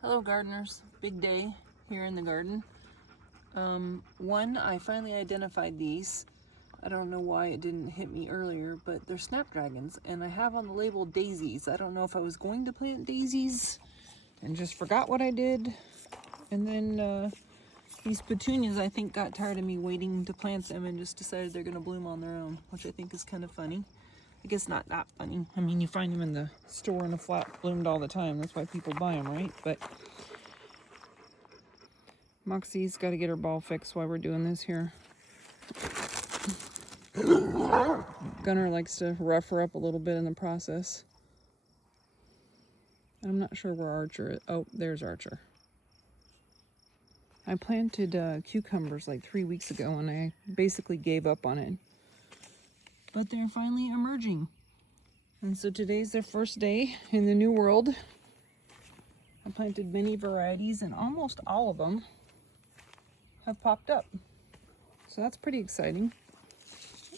Hello gardeners, big day here in the garden. I finally identified these. I don't know why it didn't hit me earlier, but they're snapdragons, and I have on the label daisies. I don't know if I was going to plant daisies and just forgot what I did. And then these petunias, I think, got tired of me waiting to plant them and just decided they're gonna bloom on their own, which I think is kind of funny. I guess not that funny. I mean, you find them in the store in a flat bloomed all the time. That's why people buy them, right? But Moxie's got to get her ball fixed while we're doing this here. Gunner likes to rough her up a little bit in the process. I'm not sure where Archer is. Oh, there's Archer. I planted cucumbers like 3 weeks ago and I basically gave up on it. But they're finally emerging. And so today's their first day in the new world. I planted many varieties and almost all of them have popped up. So that's pretty exciting.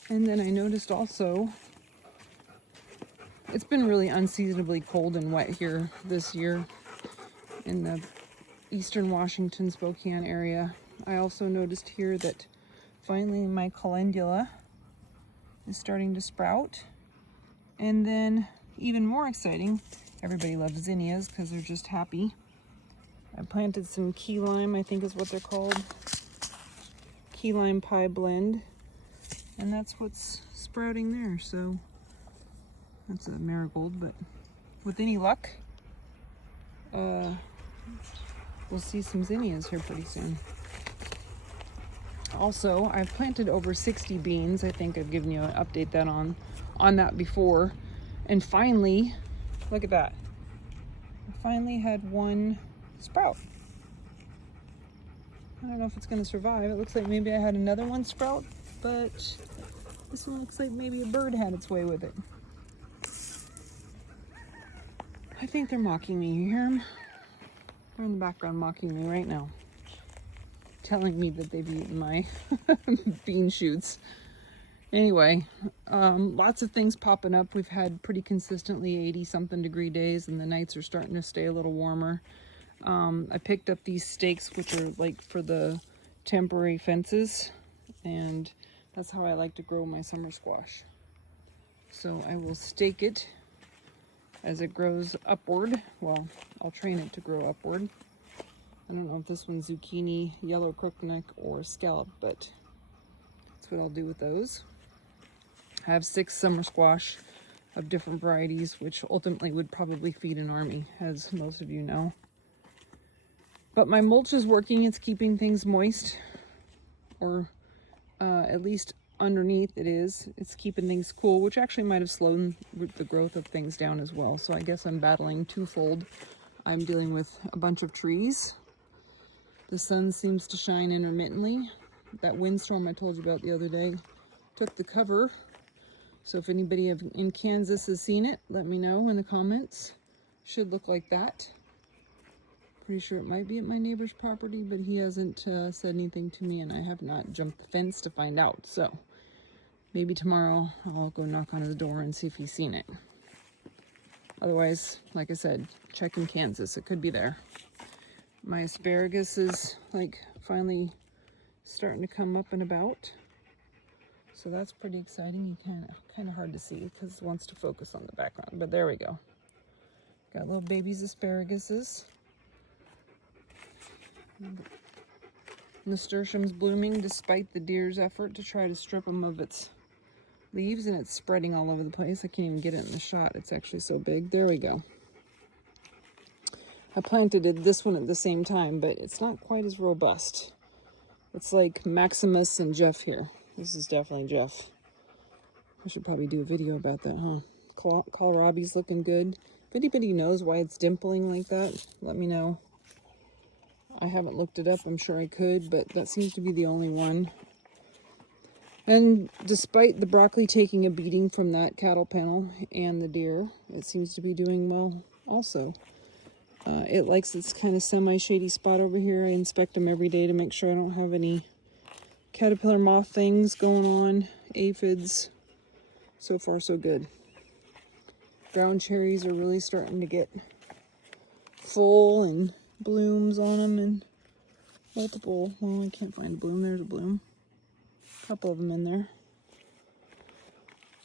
And then I noticed also, it's been really unseasonably cold and wet here this year in the eastern Washington, Spokane area. I also noticed here that finally my calendula is starting to sprout. And then even more exciting, everybody loves zinnias because they're just happy. I planted some key lime, I think is what they're called. Key lime pie blend. And that's what's sprouting there. So that's a marigold, but with any luck, we'll see some zinnias here pretty soon. Also, I've planted over 60 beans. I think I've given you an update that on that before. And finally, look at that. I finally had one sprout. I don't know if it's going to survive. It looks like maybe I had another one sprout, but this one looks like maybe a bird had its way with it. I think they're mocking me. You hear them? They're in the background mocking me right now, telling me that they've eaten my bean shoots. Anyway, lots of things popping up. We've had pretty consistently 80-something degree days, and the nights are starting to stay a little warmer. I picked up these stakes, which are like for the temporary fences, and that's how I like to grow my summer squash. So I will stake it as it grows upward. Well, I'll train it to grow upward. I don't know if this one's zucchini, yellow crookneck, or scallop, but that's what I'll do with those. I have 6 summer squash of different varieties, which ultimately would probably feed an army, as most of you know. But my mulch is working. It's keeping things moist, or at least underneath it is. It's keeping things cool, which actually might have slowed the growth of things down as well. So I guess I'm battling twofold. I'm dealing with a bunch of trees. The sun seems to shine intermittently. That windstorm I told you about the other day took the cover. So if anybody in Kansas has seen it, let me know in the comments. Should look like that. Pretty sure it might be at my neighbor's property, but he hasn't said anything to me, and I have not jumped the fence to find out. So maybe tomorrow I'll go knock on his door and see if he's seen it. Otherwise, like I said, check in Kansas. It could be there. My asparagus is like finally starting to come up and about. So that's pretty exciting. You kind of hard to see because it wants to focus on the background, but there we go. Got little babies asparaguses. Nasturtium's blooming despite the deer's effort to try to strip them of its leaves, and it's spreading all over the place. I can't even get it in the shot. It's actually so big. There we go. I planted this one at the same time, but it's not quite as robust. It's like Maximus and Jeff here. This is definitely Jeff. I should probably do a video about that, huh? Kohlrabi's looking good. If anybody knows why it's dimpling like that, let me know. I haven't looked it up. I'm sure I could, but that seems to be the only one. And despite the broccoli taking a beating from that cattle panel and the deer, it seems to be doing well also. It likes its kind of semi-shady spot over here. I inspect them every day to make sure I don't have any caterpillar moth things going on, aphids. So far, so good. Ground cherries are really starting to get full and blooms on them and multiple. Well, I can't find a bloom. There's a bloom. A couple of them in there.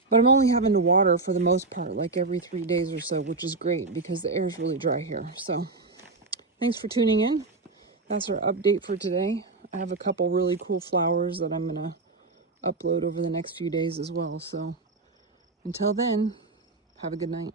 But I'm only having to water for the most part, like every 3 days or so, which is great because the air is really dry here. So thanks for tuning in. That's our update for today. I have a couple really cool flowers that I'm going to upload over the next few days as well. So until then, have a good night.